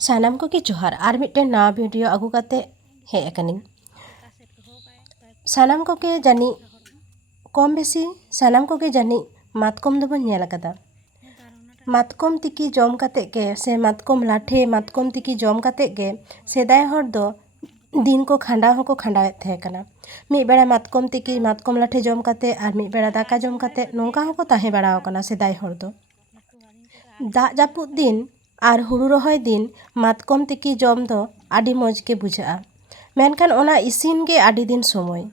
सानाम को जोहार और मिट्टन नवा वीडियो आगू काते हे अकनिन सानाम को जानी कम बेसी सानाम को जानी मातकम दबन नेल अकदा मातकम तिकी जम काते के से मातकम लाठे मातकम तिकी जम काते के सेदाय हर दो दिन को खांडा हो को खांडावेत थे कना मिद बेड़ा मातकम तिकी मातकम लाठे जम काते और मिद बेड़ा दाका जम काते नोंका हो को ताहे बाड़ाव कना सेदाय हर दो दा जापुद दिन और हुड़ू रहोय दिन मातकम तिकी जम दो आडी मौज के बुझा मेनखान ओना इसिन के आडी दिन समय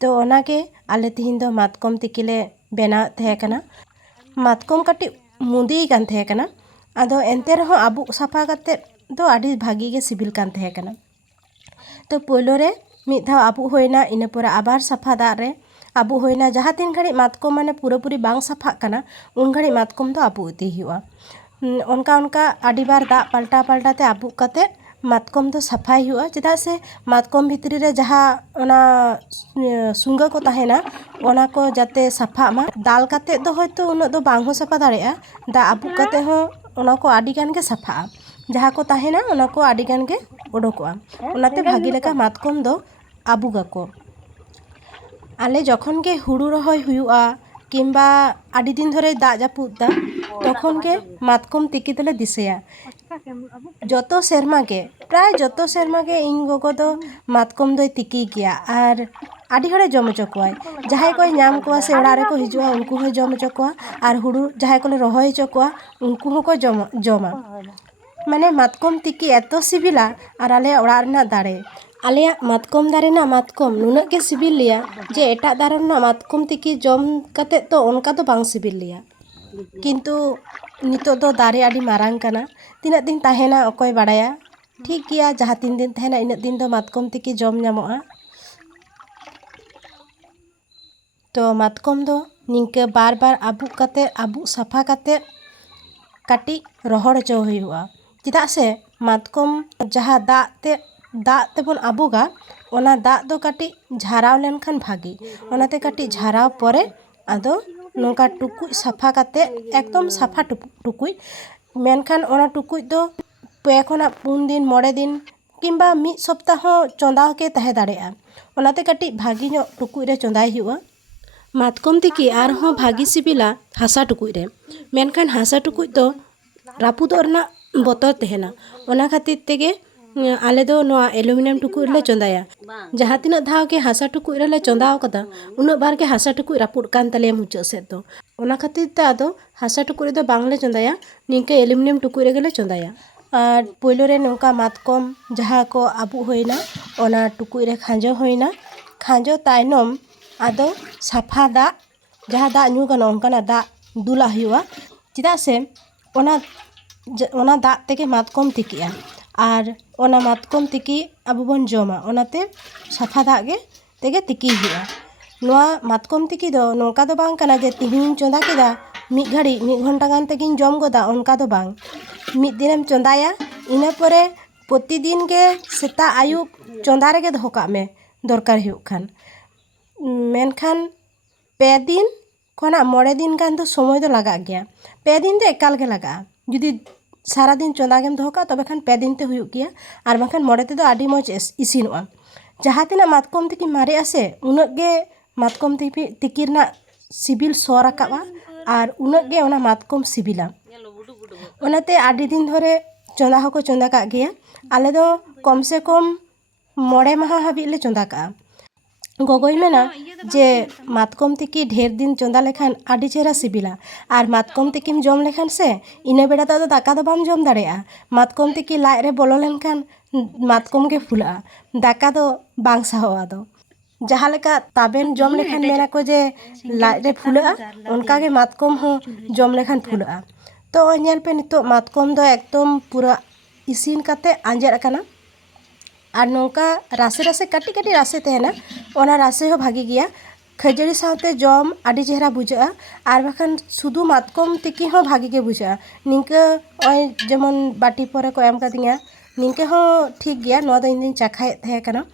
तो ओना के आले तिहिन दो मातकम तिकी ले बेना थे कना मातकम काटी मुदी कान थे कना आदो एनते रहो आबू साफा काते दो आडी भागी के सिबिल कान थे कना तो पोलो रे मिद धाव आबू होइना इना पोरा आबार साफा दा रे आबू होइना जहाँ तीन घड़ी मातकम माने पूरापूरी बांग साफा कना उन घड़ी मातकम दो आबू इति हुआ उनका उनका आडी बार दा पाल्टा पाल्टा ते आबू काते मातकम दो सफाई हुआ चेदा से मातकम भितरी रे जहाँ ओना सुंगा को ताहेना ओना को जाते सफा मा दाल काते दो होयतो उन दो बांग हो सफा दाड़ेया दा आबू काते हो ओना को आडी गान के सफा जहाँ को ताहेना ओना को आडी गान के उडोकोआ ओनाते भागी लेका मातकम दो आबू गाको आले जखन के हुड़ू रहोय हुआ किंबा आडी दिन धरे दा जापुद दा तखन के मातकम तिकी तले दिसेया जतो सेरमा के प्राय जतो सेरमा के इन गोगो दो मातकम दो तिकी गया और आडी हरे जम चकोय जहाय को नाम को से ओड़ा रे को हिजुआ उनको हो जम चकोआ और हुड़ू जहाय को रहोय चकोआ उनको हो को जमा माने मातकम तिकी एतो सिबिला और आले ओड़ा रना दाड़े आलिया मातकम दारे ना मातकम नुना के सिबिल लिया जे एटा दारे ना मातकम तिकी जम काते तो उनका तो बांग सिबिल लिया किंतु नितो दो दारे आडी मारांग कना तीना दिन ताहेना अकोय बाड़ाया ठीक गया जहाँ तीन दिन ताहेना इन दिन दो मातकम तिकी जम नामोआ तो मातकम दो निंके बार बार आबू काते आबू साफा काते काटी रोहड़ चो हुआ चेदा से मातकम जहाँ दाग तेबन आबुगा ओना दाग दो काटी झाराव लेनखान भागी ओनाते काटी झाराव परे आदो नोंका टुकुई साफा काते एकदम साफा टुकुई मेनखान ओना टुकुई दो पे खना 3 दिन 9 दिन किंबा मिद सप्ताह चंदा के ताहे दाड़ेया ओनाते काटी भागी नो टुकुई रे चंदाय हुआ मातकम तिकी आर हो भागी सिबिला हासा टुकुई रे मेनखान हासा टुकुई दो रापुदो रना बतर तहेना ओना खातिर तेगे आले दो नोआ एलुमिनियम टुकुई रे चंदाया जहाँ तीना धाव के हासा टुकुई रे चंदाव कदा उन बार के हासा टुकुई रापुद कान तले मुचा से दो ओना खातिर ते आदो हासा टुकुई दो बांगले चंदाया निंके एलुमिनियम टुकुई रे गेले चंदाया और पोलो रे नोंका मातकम जहाँ को आबू होइना ओना टुकुई रे खांजो होइना खांजो तायनम आदो साफा दा जहाँ दा न्यू गानो ओनकाना दा दुला हुआ चेदा से ओना दा तेगे मातकम तिकिया और ओना मातकम तिकी आबू बन जमा ओनाते साफा दाग गे तेगे तिकी हुआ नोआ मातकम तिकी दो नोंका दो बांग कना जे तिहिन चंदा केदा मिद घड़ी 1 घंटा गान तेगिन जम गोदा ओनका दो बांग मिद दिनेम चंदाया इना परे प्रतिदिन के सेता आयुब चंदा रे गे दोहो काग में दरकार हुई खान मेनखान 5 दिन खना 9 दिन गान दो समय दो लगा गया 5 दिन दो एकाल गे लगा जुदी सारा दिन चंदा गेम दोहो का तबे खान 5 दिन ते हुयुग गया और बाखान 9 ते दो आडी मौज इसिनोआ जहाँ तीना मातकम तिकी मारे आसे उनग गे मातकम तिकी रना सिबिल सो राकाबा और उनग गे ओना मातकम सिबिला ओनाते आडी दिन धरे चंदा हको चंदा का गया आले दो कम से कम 9 माह हाबी ले चंदा का गोगोय मेना जे मातकम तिकी ढेर दिन चंदा लेखान आडी चेहरा सिबिला और मातकम तिकीम जम लेखान से इना बेड़ा तो दाका दो बाम जम दाड़ेया मातकम तिकी लाज रे बोलो लेनखान मातकम के फुला दाका दो बांग साहोआ दो जहाँ लेका ताबेन जम लेखान मेना को जे लाज रे फुला उनका के मातकम हो जम लेखान फुला तो नेल पे नितो मातकम दो एकदम पूरा इसिन काते आंजेर अकाना और नौका रासे रासे काटी काटी रासे तेना ओना रासे हो भागी गया खजड़ी साथे जम आडी चेहरा बुझा और बाखान शुधु मातकम तिकी हो भागी के बुझा निंका ओय जेमन बाटी परे को एम कादिया निंके हो ठीक गया नोआ दो इन चाखाए थे कना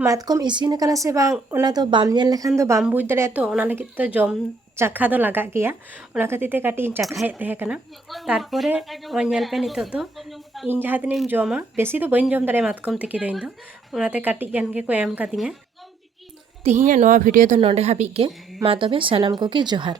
मातकम इसिन कना से बांग ओना तो बाम नेल लेखान दो बाम बुझ दाड़े तो ओना लगित तो जम ᱪᱟᱠᱷᱟ ᱫᱚ ᱞᱟᱜᱟᱜ ᱜᱮᱭᱟ, ᱚᱱᱟ ᱠᱷᱟᱹᱛᱤᱨ ᱛᱮ ᱠᱟᱹᱴᱤᱡ ᱤᱧ ᱪᱟᱠᱷᱟᱭᱮᱫ ᱛᱟᱦᱮᱸ ᱠᱟᱱᱟ। ᱛᱟᱨᱯᱚᱨᱮ ᱱᱚᱜᱼᱚᱭ ᱧᱮᱞ ᱯᱮ ᱱᱤᱛᱚᱜ ᱫᱚ ᱤᱧ ᱡᱟᱦᱟᱸ ᱛᱤᱱᱟᱹᱜ ᱤᱧ ᱡᱚᱢᱟ, ᱵᱮᱥᱤ ᱫᱚ ᱵᱟᱹᱧ ᱡᱚᱢ ᱫᱟᱲᱮᱭᱟᱜᱼᱟ ᱢᱟᱛᱠᱚᱢ ᱛᱤᱠᱤ ᱫᱚ ᱤᱧ ᱫᱚ, ᱚᱱᱟᱛᱮ ᱠᱟᱹᱴᱤᱡ ᱜᱟᱱ ᱜᱮᱠᱚ ᱮᱢ ᱠᱟᱫᱤᱧᱟ। ᱛᱤᱦᱤᱧᱟᱜ ᱱᱚᱣᱟ ᱵᱷᱤᱰᱤᱭᱳ ᱫᱚ ᱱᱚᱰᱮ ᱦᱟᱹᱵᱤᱡ ᱜᱮ, ᱢᱟ ᱛᱚᱵᱮ ᱥᱟᱱᱟᱢ ᱠᱚᱜᱮ ᱡᱚᱦᱟᱨ।